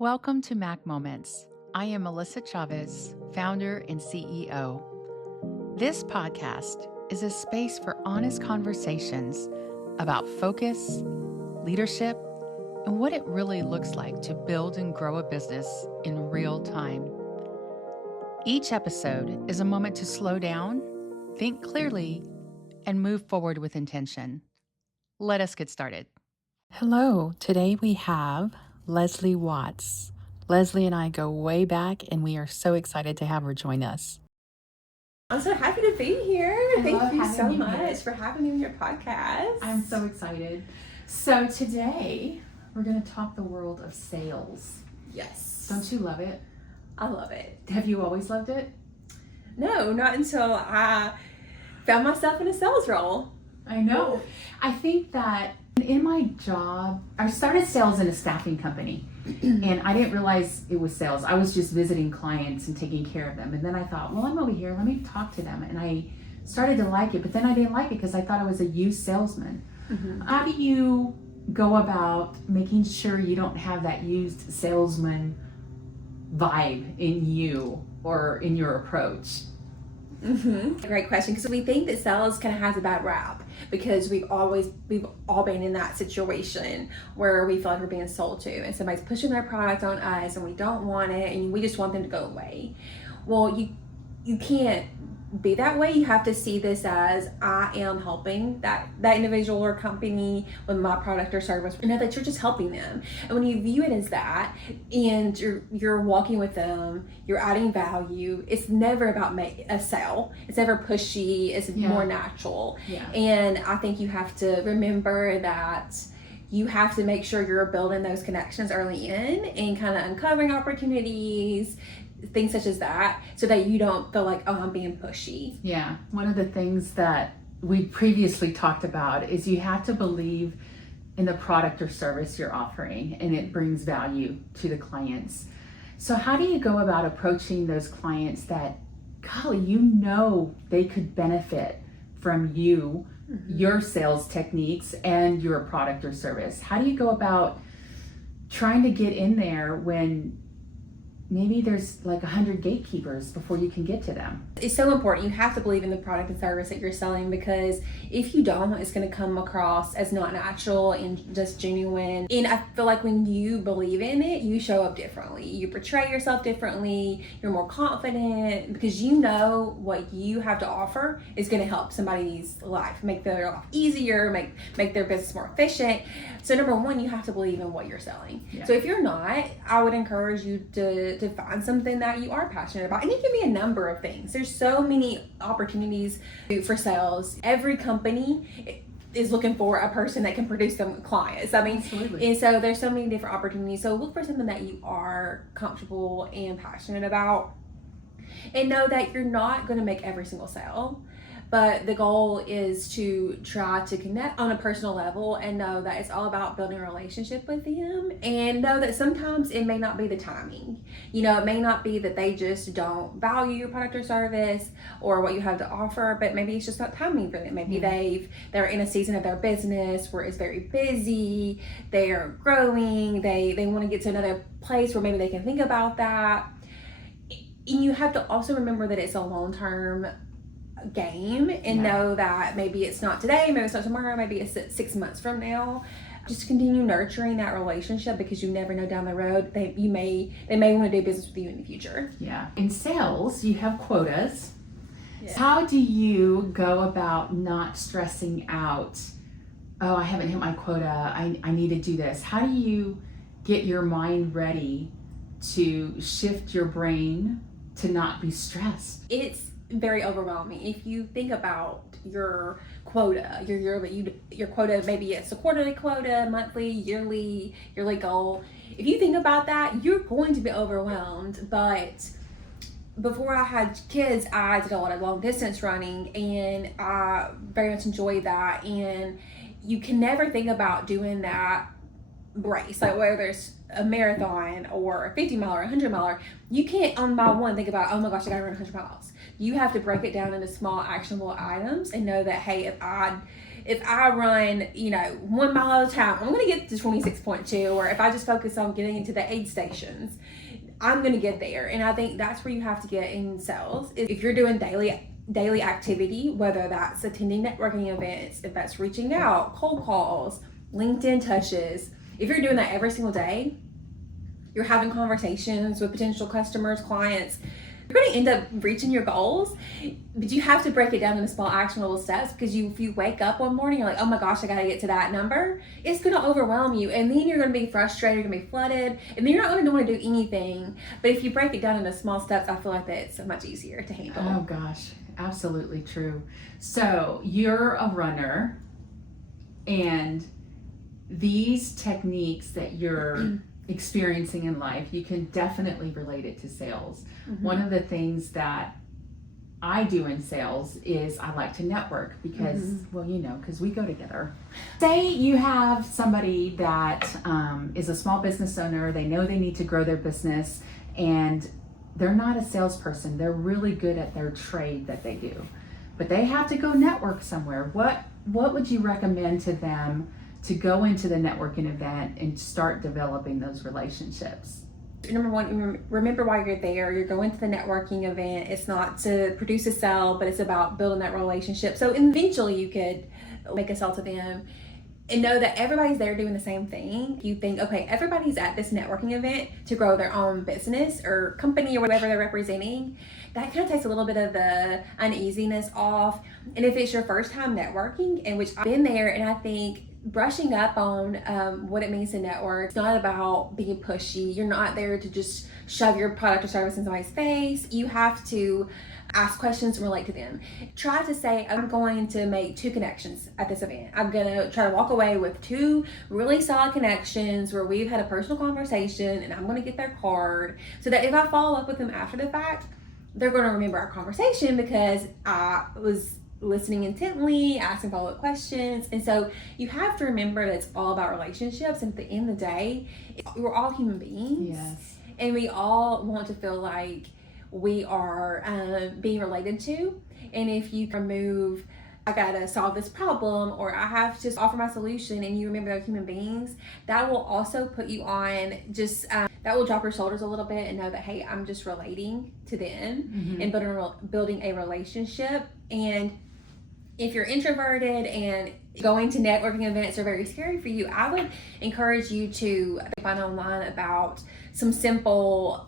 Welcome to Mac Moments. I am Melissa Chavez, founder and CEO. This podcast is a space for honest conversations about focus, leadership, and what it really looks like to build and grow a business in real time. Each episode is a moment to slow down, think clearly, and move forward with intention. Let us get started. Hello, today we have Leslie Watts. Leslie and I go way back, and we are so excited to have her join us. I'm so happy to be here. Thank you so much here. for having me on your podcast. I'm so excited. So today we're going to talk the world of sales. Yes. Don't you love it? I love it. Have you always loved it? No, not until I found myself in a sales role. I know. I think that in my job, I started sales in a staffing company and I didn't realize it was sales. I was just visiting clients and taking care of them. And then I thought, well, I'm over here, let me talk to them. And I started to like it, but then I didn't like it because I thought I was a used salesman. Mm-hmm. How do you go about making sure you don't have that used salesman vibe in you or in your approach? Mm-hmm. Great question, because we think that sales kind of has a bad rap because we've all been in that situation where we feel like we're being sold to and somebody's pushing their product on us and we don't want it and we just want them to go away. Well, you can't be that way. You have to see this as I am helping that individual or company with my product or service, and know that you're just helping them. And when you view it as that and you're walking with them, you're adding value, it's never about a sale. It's never pushy. It's more natural. Yeah. And I think you have to remember that you have to make sure you're building those connections early in and kind of uncovering opportunities, things such as that, so that you don't feel like, oh, I'm being pushy. Yeah. One of the things that we previously talked about is you have to believe in the product or service you're offering and it brings value to the clients. So how do you go about approaching those clients that, golly, you know they could benefit from you, your sales techniques, and your product or service? How do you go about trying to get in there when maybe there's like 100 gatekeepers before you can get to them? It's so important. You have to believe in the product and service that you're selling, because if you don't, it's going to come across as not natural and just genuine. And I feel like when you believe in it, you show up differently. You portray yourself differently. You're more confident because you know what you have to offer is going to help somebody's life, make their life easier, make their business more efficient. So number one, you have to believe in what you're selling. Yeah. So if you're not, I would encourage you to find something that you are passionate about. And it can be a number of things. There's so many opportunities for sales. Every company is looking for a person that can produce them clients. I mean, absolutely. And so there's so many different opportunities. So look for something that you are comfortable and passionate about, and know that you're not going to make every single sale. But the goal is to try to connect on a personal level and know that it's all about building a relationship with them, and know that sometimes it may not be the timing. You know, it may not be that they just don't value your product or service or what you have to offer, but maybe it's just not timing for them. Maybe they're in a season of their business where it's very busy, they're growing, they want to get to another place where maybe they can think about that. And you have to also remember that it's a long-term game, and know that maybe it's not today, maybe it's not tomorrow, maybe it's 6 months from now. Just continue nurturing that relationship, because you never know down the road they may want to do business with you in the future. Yeah. In sales, you have quotas. Yeah. How do you go about not stressing out, oh, I haven't hit my quota, I need to do this? How do you get your mind ready to shift your brain to not be stressed? It's very overwhelming. If you think about your quota, your quota, maybe it's a quarterly quota, monthly, yearly goal. If you think about that, you're going to be overwhelmed. But before I had kids, I did a lot of long distance running, and I very much enjoyed that. And you can never think about doing that race, like whether it's a marathon or a 50 mile or 100 miler, you can't on mile one think about, oh my gosh, I gotta run 100 miles. You have to break it down into small actionable items and know that, hey, if if I run, 1 mile at a time, I'm going to get to 26.2. Or if I just focus on getting into the aid stations, I'm going to get there. And I think that's where you have to get in sales. If you're doing daily activity, whether that's attending networking events, if that's reaching out, cold calls, LinkedIn touches, if you're doing that every single day, you're having conversations with potential customers, clients, you're going to end up reaching your goals. But you have to break it down into small actionable steps, because if you wake up one morning, you're like, oh my gosh, I got to get to that number, it's going to overwhelm you. And then you're going to be frustrated, you're going to be flooded, and then you're not going to want to do anything. But if you break it down into small steps, I feel like that's so much easier to handle. Oh gosh, absolutely true. So you're a runner, and these techniques that you're experiencing in life, you can definitely relate it to sales. One of the things that I do in sales is I like to network because, because we go together. Say you have somebody that is a small business owner, they know they need to grow their business, and they're not a salesperson. They're really good at their trade that they do, but they have to go network somewhere. What would you recommend to them to go into the networking event and start developing those relationships? Number one, remember why you're there. You're going to the networking event. It's not to produce a sale, but it's about building that relationship. So eventually you could make a sale to them, and know that everybody's there doing the same thing. You think, okay, everybody's at this networking event to grow their own business or company or whatever they're representing. That kind of takes a little bit of the uneasiness off. And if it's your first time networking, in which I've been there, and I think brushing up on what it means to network, it's not about being pushy. You're not there to just shove your product or service in somebody's face. You have to ask questions and relate to them. Try to say, I'm going to make 2 connections at this event. I'm going to try to walk away with 2 really solid connections where we've had a personal conversation, and I'm going to get their card, so that if I follow up with them after the fact, they're going to remember our conversation because I was listening intently, asking follow-up questions. And so you have to remember that it's all about relationships. And at the end of the day, we're all human beings. Yes. And we all want to feel like we are being related to. And if you remove, I gotta solve this problem, or I have to just offer my solution, and you remember they're human beings, that will also put you on just that will drop your shoulders a little bit and know that, hey, I'm just relating to them and building a relationship. And if you're introverted and going to networking events are very scary for you, I would encourage you to find online about some simple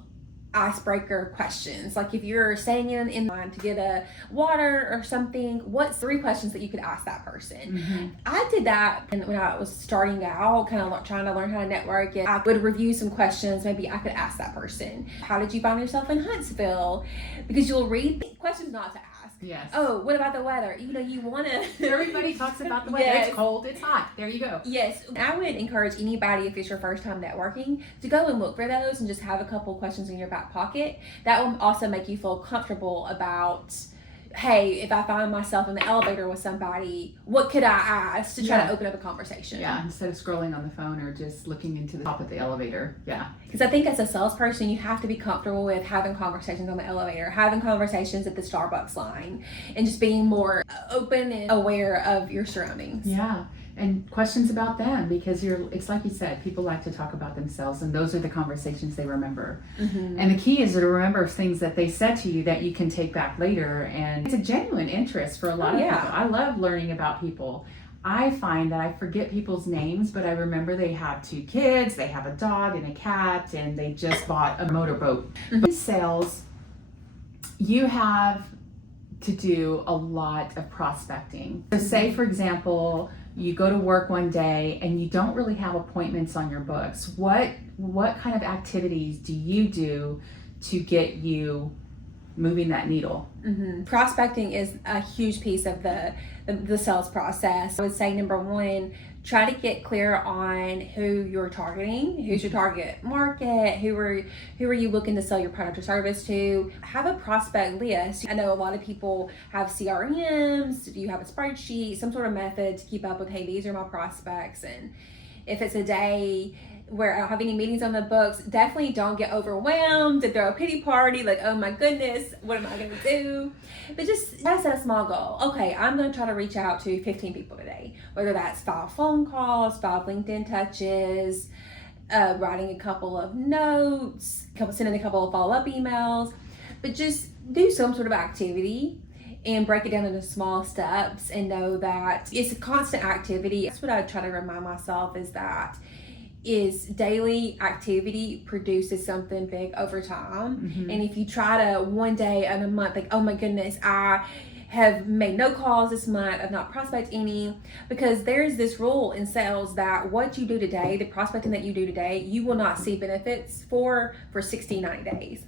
icebreaker questions. Like if you're staying in line to get a water or something, what's 3 questions that you could ask that person? I did that when I was starting out, kind of trying to learn how to network, and I would review some questions. Maybe I could ask that person, how did you find yourself in Huntsville? Because you'll read questions not to ask. Yes. Oh, what about the weather? You want to... Everybody talks about the weather. Yes. It's cold, it's hot. There you go. Yes. I would encourage anybody, if it's your first time networking, to go and look for those and just have a couple questions in your back pocket. That will also make you feel comfortable about, hey, if I find myself in the elevator with somebody, what could I ask to try to open up a conversation? Yeah, instead of scrolling on the phone or just looking into the top of the elevator. Yeah. Because I think as a salesperson, you have to be comfortable with having conversations on the elevator, having conversations at the Starbucks line, and just being more open and aware of your surroundings. Yeah. And questions about them, because it's like you said, people like to talk about themselves, and those are the conversations they remember. And the key is to remember things that they said to you that you can take back later. And it's a genuine interest for a lot of people. I love learning about people. I find that I forget people's names, but I remember they have 2 kids, they have a dog and a cat, and they just bought a motorboat. In sales, you have to do a lot of prospecting. So say, for example, you go to work one day and you don't really have appointments on your books. What kind of activities do you do to get you moving that needle? Prospecting is a huge piece of the sales process. I would say number 1, try to get clear on who you're targeting, who's your target market, who are you looking to sell your product or service to. Have a prospect list. I know a lot of people have CRMs. Do you have a spreadsheet, some sort of method to keep up with, hey, these are my prospects? And if it's a day where I don't have any meetings on the books. Definitely don't get overwhelmed to throw a pity party, like, oh my goodness, what am I going to do? But just try to set a small goal. Okay, I'm going to try to reach out to 15 people today, whether that's 5 phone calls, 5 LinkedIn touches, writing a couple of notes, sending a couple of follow-up emails, but just do some sort of activity and break it down into small steps and know that it's a constant activity. That's what I try to remind myself is daily activity produces something big over time. Mm-hmm. And if you try to one day in a month, like, oh my goodness, I have made no calls this month, I've not prospected any, because there's this rule in sales that what you do today, the prospecting that you do today, you will not see benefits for 60, 90 days.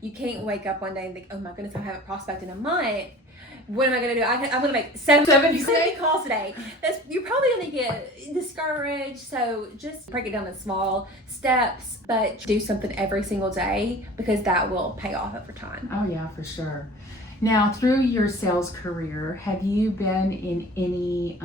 You can't wake up one day and think, oh my goodness, I haven't prospected in a month. What am I going to do? I'm going to make 70 calls today. You're probably going to get discouraged. So just break it down in small steps, but do something every single day, because that will pay off over time. Oh yeah, for sure. Now, through your sales career, have you been in any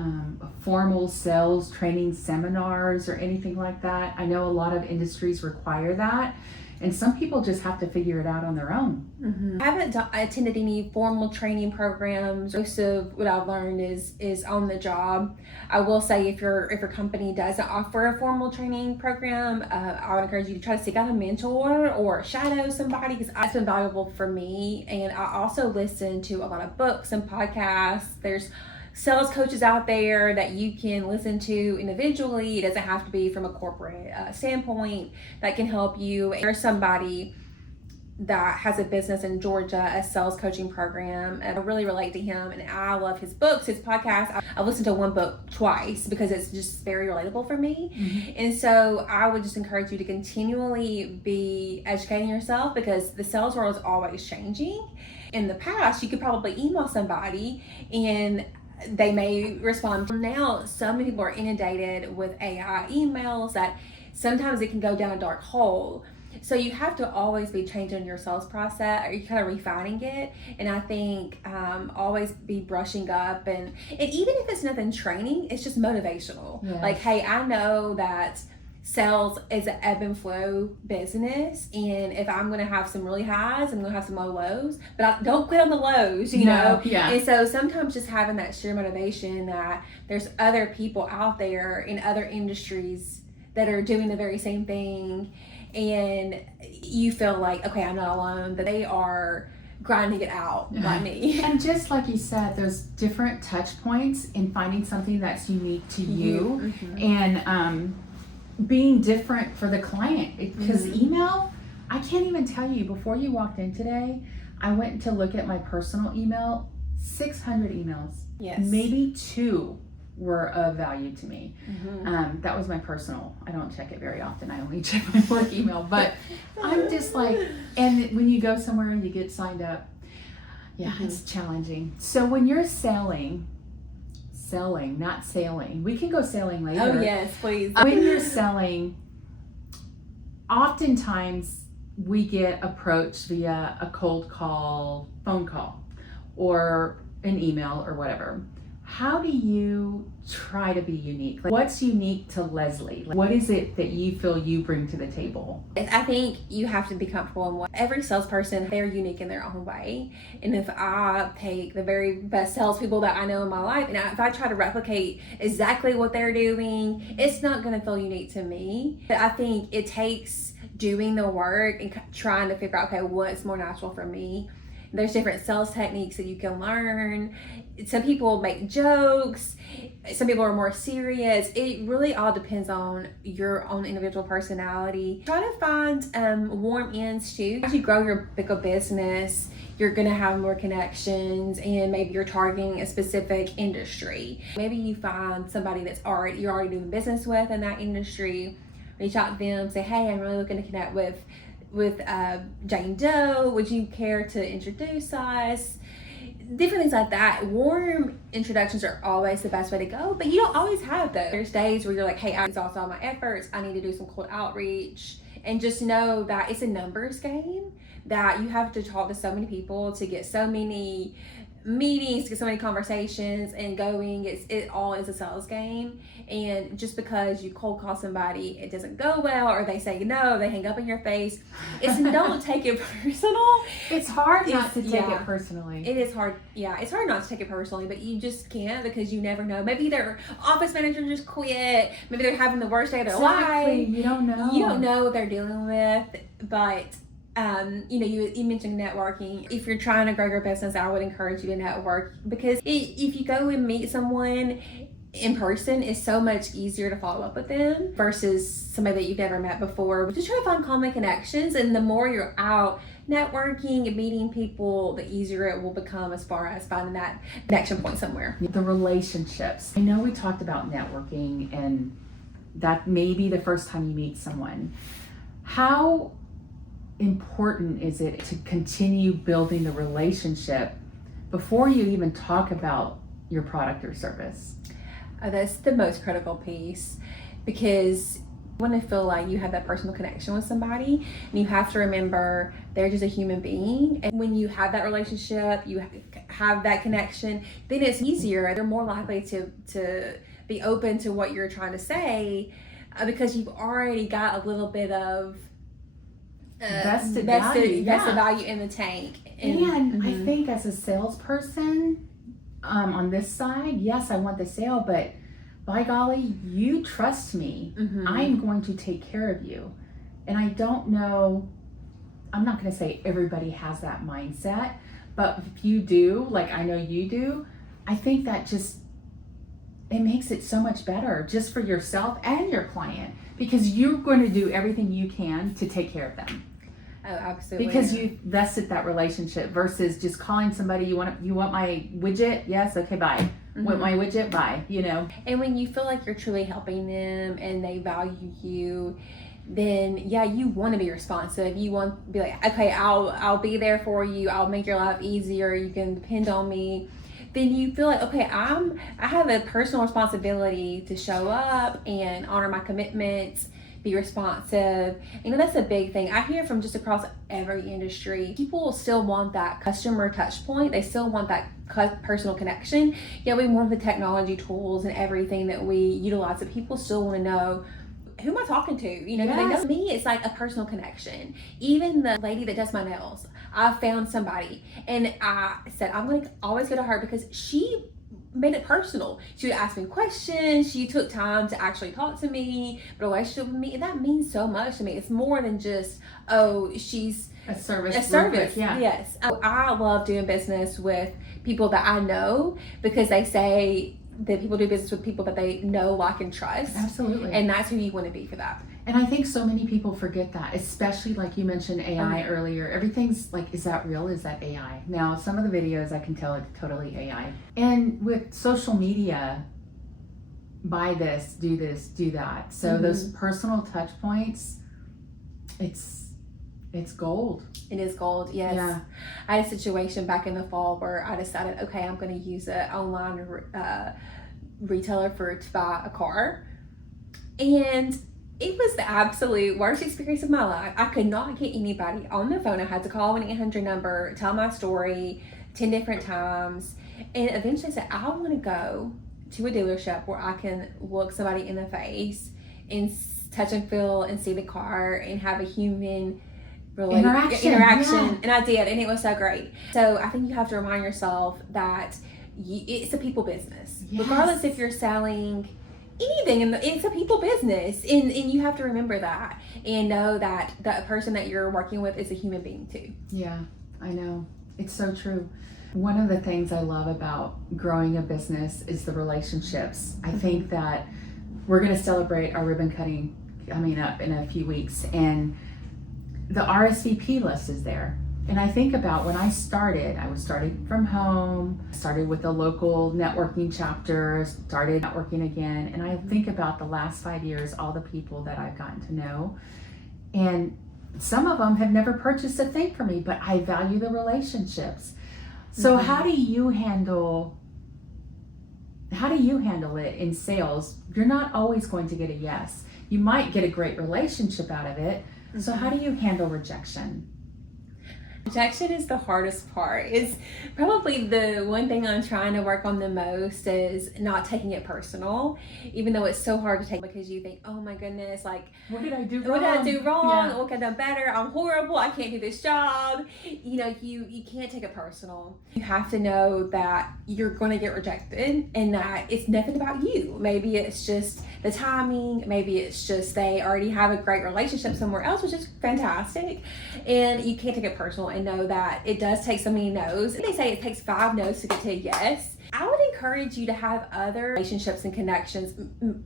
formal sales training seminars or anything like that? I know a lot of industries require that, and some people just have to figure it out on their own. Mm-hmm. I haven't attended any formal training programs. Most of what I've learned is on the job. I will say if your company doesn't offer a formal training program, I would encourage you to try to seek out a mentor or shadow somebody, because that's been valuable for me. And I also listen to a lot of books and podcasts. There's sales coaches out there that you can listen to individually. It doesn't have to be from a corporate standpoint that can help you. There's somebody that has a business in Georgia, a sales coaching program, and I really relate to him, and I love his books, his podcast. I've listened to one book twice because it's just very relatable for me. Mm-hmm. And so I would just encourage you to continually be educating yourself, because the sales world is always changing. In the past, you could probably email somebody and they may respond. Now, so many people are inundated with AI emails that sometimes it can go down a dark hole. So you have to always be changing your sales process, or you kind of refining it. And I think always be brushing up, and even if it's nothing training, it's just motivational. Yes. Like, hey, I know that sales is an ebb and flow business, and if I'm going to have some really highs, I'm going to have some lows, but I don't quit on the lows, you know? Yeah. And so sometimes just having that sheer motivation that there's other people out there in other industries that are doing the very same thing, and you feel like, okay, I'm not alone, that they are grinding it out like me. And just like you said, there's different touch points in finding something that's unique to you. Mm-hmm. And being different for the client, because email, I can't even tell you, before you walked in today, I went to look at my personal email, 600 emails. Yes. Maybe 2 were of value to me. Mm-hmm. That was my personal. I don't check it very often. I only check my work email, but I'm just like, and when you go somewhere and you get signed up, it's challenging. So when you're selling, not sailing. We can go sailing later. Oh yes, please. When you're selling, oftentimes we get approached via a cold call, phone call, or an email or whatever. How do you try to be unique? Like, what's unique to Leslie? Like, what is it that you feel you bring to the table? I think you have to be comfortable in what every salesperson, they're unique in their own way. And if I take the very best salespeople that I know in my life, and if I try to replicate exactly what they're doing, it's not going to feel unique to me. But I think it takes doing the work and trying to figure out, okay, what's more natural for me. There's different sales techniques that you can learn. Some people make jokes. Some people are more serious. It really all depends on your own individual personality. Try to find warm ends too. As you grow your bigger business, you're going to have more connections, and maybe you're targeting a specific industry. Maybe you find somebody you're already doing business with in that industry. Reach out to them, say, hey, I'm really looking to connect with Jane Doe, would you care to introduce us? Different things like that. Warm introductions are always the best way to go, but you don't always have those. There's days where you're like, hey, I exhaust all my efforts, I need to do some cold outreach, and just know that it's a numbers game, that you have to talk to so many people to get so many meetings, to get so many conversations and going. It all is a sales game. And just because you cold call somebody, it doesn't go well, or they say no, they hang up in your face. Don't take it personal. It's hard not to take it personally. It is hard. Yeah, it's hard not to take it personally, but you just can't, because you never know. Maybe their office manager just quit. Maybe they're having the worst day of their life. You don't know. You don't know what they're dealing with, but you mentioned networking. If you're trying to grow your business, I would encourage you to network, because if you go and meet someone in person, it's so much easier to follow up with them versus somebody that you've never met before. Just try to find common connections, and the more you're out networking and meeting people, the easier it will become as far as finding that connection point somewhere. The relationships. I know we talked about networking, and that may be the first time you meet someone. How important is it to continue building the relationship before you even talk about your product or service? That's the most critical piece, because you want to feel like you have that personal connection with somebody, and you have to remember they're just a human being. And when you have that relationship, you have that connection, then it's easier. They're more likely to be open to what you're trying to say, because you've already got a little bit of vested value in the tank. And I think as a salesperson, on this side, yes, I want the sale, but by golly, you trust me. I'm going to take care of you. And I don't know, I'm not going to say everybody has that mindset, but if you do, like I know you do, I think that it makes it so much better just for yourself and your client, because you're going to do everything you can to take care of them. Oh, absolutely. Because you vested that relationship versus just calling somebody, you want my widget? Yes, okay, bye. Want my widget? Bye, And when you feel like you're truly helping them and they value you, then you want to be responsive. You want to be like, okay, I'll be there for you. I'll make your life easier. You can depend on me. Then you feel like, okay, I have a personal responsibility to show up and honor my commitments, be responsive. That's a big thing. I hear from just across every industry. People still want that customer touch point. They still want that personal connection. Yeah, we want the technology tools and everything that we utilize, but people still want to know, who am I talking to? They know me. It's like a personal connection. Even the lady that does my nails, I found somebody, and I said, I'm going to always go to her, because she made it personal. She would ask me questions. She took time to actually talk to me, build a relationship with me, and that means so much to me. It's more than just, she's a service. Yeah. Yes. I love doing business with people that I know, because they say that people do business with people that they know, like, and trust. Absolutely. And that's who you want to be for that. And I think so many people forget that, especially like you mentioned AI earlier. Everything's like, is that real? Is that AI? Now, some of the videos I can tell it's totally AI. And with social media, buy this, do that. So those personal touch points, it's gold. It is gold, yes. Yeah. I had a situation back in the fall where I decided, okay, I'm going to use an online retailer to buy a car. And it was the absolute worst experience of my life. I could not get anybody on the phone. I had to call an 800 number, tell my story 10 different times. And eventually I said, I want to go to a dealership where I can look somebody in the face and touch and feel and see the car and have a human interaction. Yeah. And I did, and it was so great. So I think you have to remind yourself that it's a people business. Yes. Regardless if you're selling anything, it's a people business, and you have to remember that and know that the person that you're working with is a human being too. Yeah, I know. It's so true. One of the things I love about growing a business is the relationships. I think that we're going to celebrate our ribbon cutting coming up in a few weeks, and the RSVP list is there. And I think about when I was starting from home, started with a local networking chapter, started networking again. And I think about the last 5 years, all the people that I've gotten to know. And some of them have never purchased a thing from me, but I value the relationships. So how do you handle it in sales? You're not always going to get a yes. You might get a great relationship out of it. So how do you handle rejection? Rejection is the hardest part. It's probably the one thing I'm trying to work on the most is not taking it personal, even though it's so hard to take because you think, oh my goodness, like, what did I do wrong? What did I do wrong? Yeah. What could I have done better? I'm horrible. I can't do this job. You know, you can't take it personal. You have to know that you're going to get rejected and that it's nothing about you. Maybe it's just the timing. Maybe it's just they already have a great relationship somewhere else, which is fantastic. And you can't take it personal and know that it does take so many no's. They say it takes 5 no's to get to a yes. I would encourage you to have other relationships and connections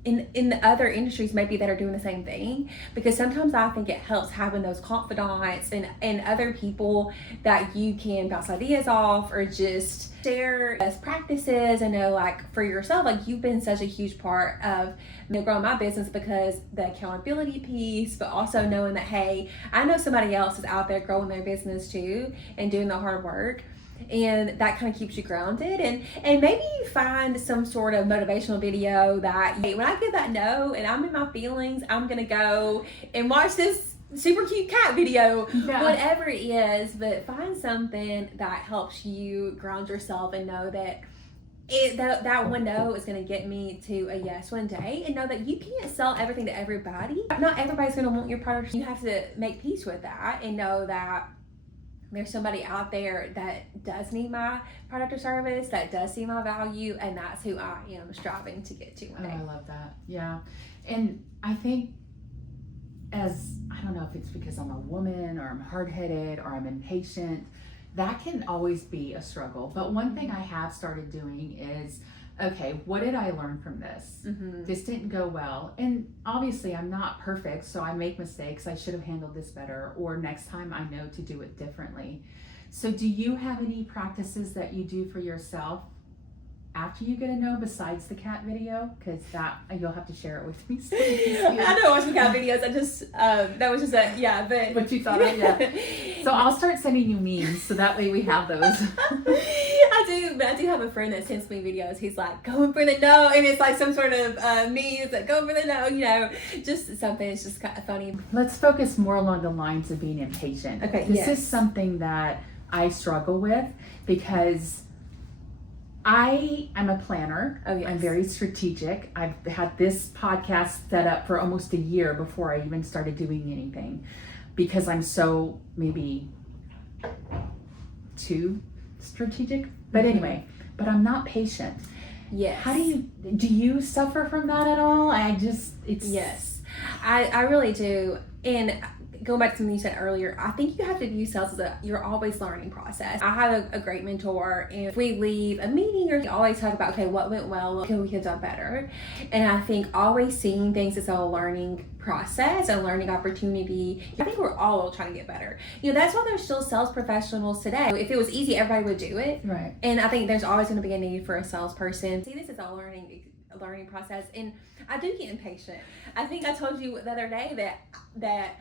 in the other industries maybe that are doing the same thing, because sometimes I think it helps having those confidants and other people that you can bounce ideas off or just share best practices. And know, like, for yourself, like, you've been such a huge part of growing my business because the accountability piece, but also knowing that, hey, I know somebody else is out there growing their business too and doing the hard work. And that kind of keeps you grounded, and maybe you find some sort of motivational video that, hey, when I get that no and I'm in my feelings, I'm gonna go and watch this super cute cat video, whatever it is. But find something that helps you ground yourself and know that that one no is going to get me to a yes one day, and know that you can't sell everything to everybody. Not everybody's going to want your product. You have to make peace with that and know that there's somebody out there that does need my product or service, that does see my value, and that's who I am striving to get to one day. I love that. Yeah. And I think I don't know if it's because I'm a woman or I'm hard-headed or I'm impatient, that can always be a struggle. But one thing I have started doing is, okay, what did I learn from this? This didn't go well. And obviously I'm not perfect, so I make mistakes. I should have handled this better, or next time I know to do it differently. So do you have any practices that you do for yourself after you get a no besides the cat video? Because that, you'll have to share it with me. So I don't watch the cat videos. I just, that was just but. What you thought of, yeah. So I'll start sending you memes so that way we have those. I do have a friend that sends me videos. He's like, going for the no, and it's like some sort of meme. It's like, going for the no, just something. It's just kind of funny. Let's focus more along the lines of being impatient. Okay, This is something that I struggle with because I am a planner. Oh, yes. I'm very strategic. I've had this podcast set up for almost a year before I even started doing anything, because I'm so maybe too strategic. But anyway, but I'm not patient. Yes. How do you suffer from that at all? Yes, I really do. And going back to something you said earlier, I think you have to view sales as you're always learning process. I have a great mentor, and if we leave a meeting, we always talk about, okay, what went well, what we could have done better. And I think always seeing things as a learning process and learning opportunity. I think we're all trying to get better. That's why there's still sales professionals today. If it was easy, everybody would do it. Right. And I think there's always going to be a need for a salesperson. See, this is a learning process, and I do get impatient. I think I told you the other day that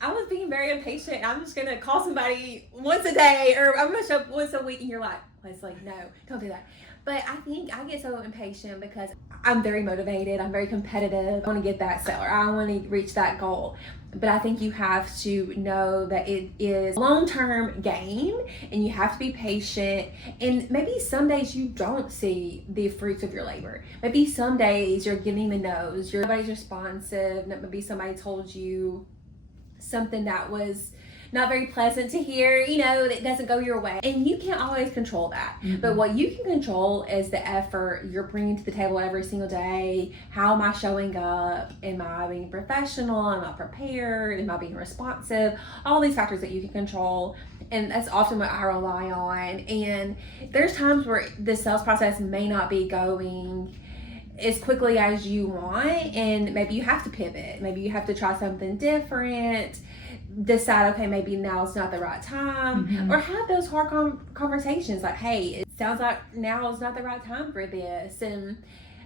I was being very impatient. I'm just gonna call somebody once a day, or I'm gonna show up once a week, and you're like, Leslie, no, don't do that. But I think I get so impatient because I'm very motivated. I'm very competitive. I want to get that seller. I want to reach that goal. But I think you have to know that it is a long-term game, and you have to be patient. And maybe some days you don't see the fruits of your labor. Maybe some days you're getting the no's. Nobody's responsive. Maybe somebody told you something that was not very pleasant to hear, that doesn't go your way. And you can't always control that. But what you can control is the effort you're bringing to the table every single day. How am I showing up? Am I being professional? Am I prepared? Am I being responsive? All these factors that you can control. And that's often what I rely on. And there's times where the sales process may not be going as quickly as you want, and maybe you have to pivot. Maybe you have to try something different, decide, okay, maybe now it's not the right time, or have those hard conversations like, hey, it sounds like now is not the right time for this. And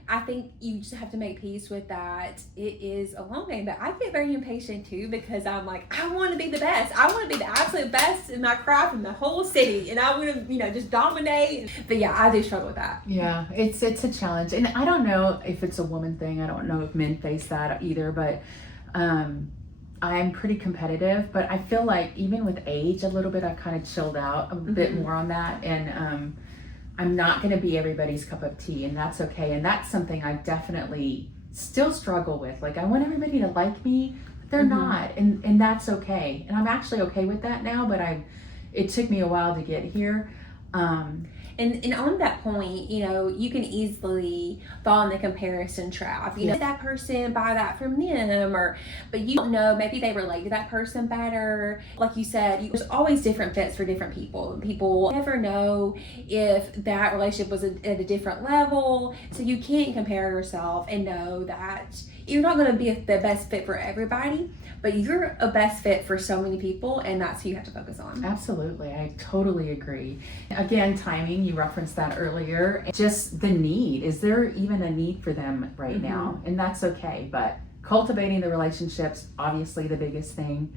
I think you just have to make peace with that. It is a long game, but I get very impatient too, because I'm like, I want to be the best. I want to be the absolute best in my craft in the whole city, and I want to, just dominate. But yeah, I do struggle with that. Yeah, it's a challenge, and I don't know if it's a woman thing. I don't know if men face that either, but I'm pretty competitive, but I feel like even with age a little bit, I've kind of chilled out a bit more on that. And I'm not going to be everybody's cup of tea, and that's okay. And that's something I definitely still struggle with. Like, I want everybody to like me, but they're not. And that's okay. And I'm actually okay with that now, but it took me a while to get here. And on that point, you know, you can easily fall in the comparison trap. You know, that person, buy that from them, but you don't know, maybe they relate to that person better. Like you said, there's always different fits for different people. People never know if that relationship was at a different level. So you can't compare yourself and know that you're not going to be the best fit for everybody, but you're a best fit for so many people, and that's who you have to focus on. Absolutely. I totally agree. Again, timing, you referenced that earlier. Just the need. Is there even a need for them right now? And that's okay. But cultivating the relationships, obviously the biggest thing.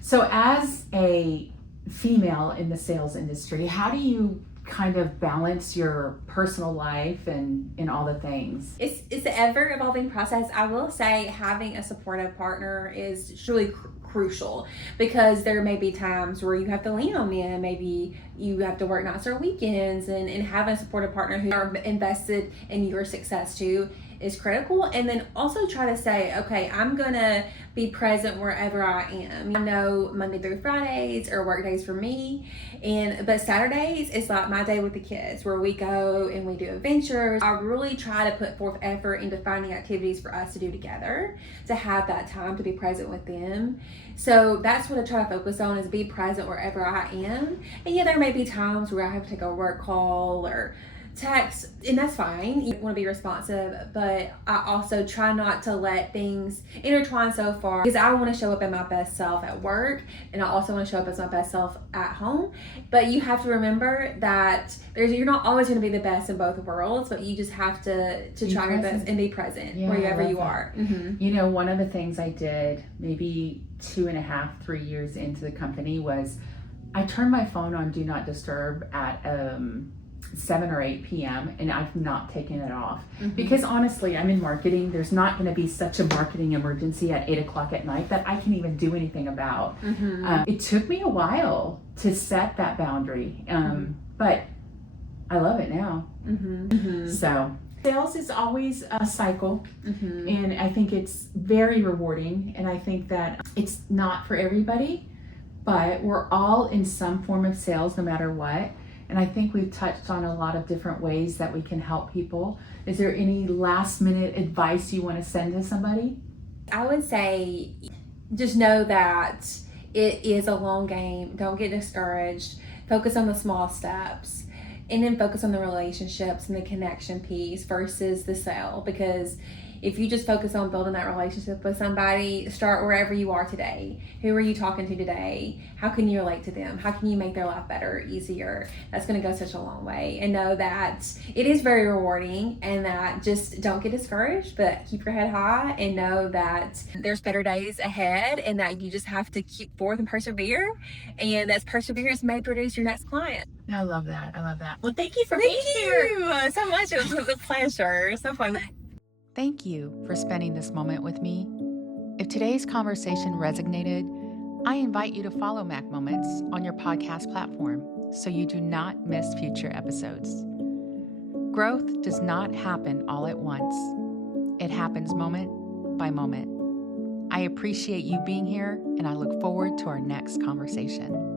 So as a female in the sales industry, how do you kind of balance your personal life and all the things? It's an ever evolving process. I will say having a supportive partner is truly crucial, because there may be times where you have to lean on them. Maybe you have to work nights or weekends, and having a supportive partner who are invested in your success too is critical. And then also try to say, okay, I'm gonna be present wherever I am. I know Monday through Fridays are work days for me, but Saturdays is like my day with the kids, where we go and we do adventures. I really try to put forth effort into finding activities for us to do together, to have that time to be present with them. So that's what I try to focus on, is be present wherever I am. And yeah, there may be times where I have to take a work call or text, and that's fine. You want to be responsive, but I also try not to let things intertwine so far, because I want to show up at my best self at work, and I also want to show up as my best self at home. But you have to remember that you're not always going to be the best in both worlds, but you just have to try your best and be present wherever you are. You know, one of the things I did maybe 2.5, 3 years into the company was I turned my phone on Do Not Disturb at 7 or 8 p.m. and I've not taken it off, because honestly, I'm in marketing. There's not going to be such a marketing emergency at 8 o'clock at night that I can even do anything about. It took me a while to set that boundary, but I love it now. So sales is always a cycle, and I think it's very rewarding, and I think that it's not for everybody, but we're all in some form of sales no matter what. And I think we've touched on a lot of different ways that we can help people. Is there any last minute advice you want to send to somebody? I would say just know that it is a long game. Don't get discouraged. Focus on the small steps, and then focus on the relationships and the connection piece versus the sale. Because if you just focus on building that relationship with somebody, start wherever you are today. Who are you talking to today? How can you relate to them? How can you make their life better, easier? That's going to go such a long way. And know that it is very rewarding, and that just don't get discouraged, but keep your head high and know that there's better days ahead, and that you just have to keep forth and persevere. And that perseverance may produce your next client. I love that. I love that. Well, thank you for being here so much. It was a pleasure. So fun. Thank you for spending this moment with me. If today's conversation resonated, I invite you to follow Mac Moments on your podcast platform so you do not miss future episodes. Growth does not happen all at once. It happens moment by moment. I appreciate you being here, and I look forward to our next conversation.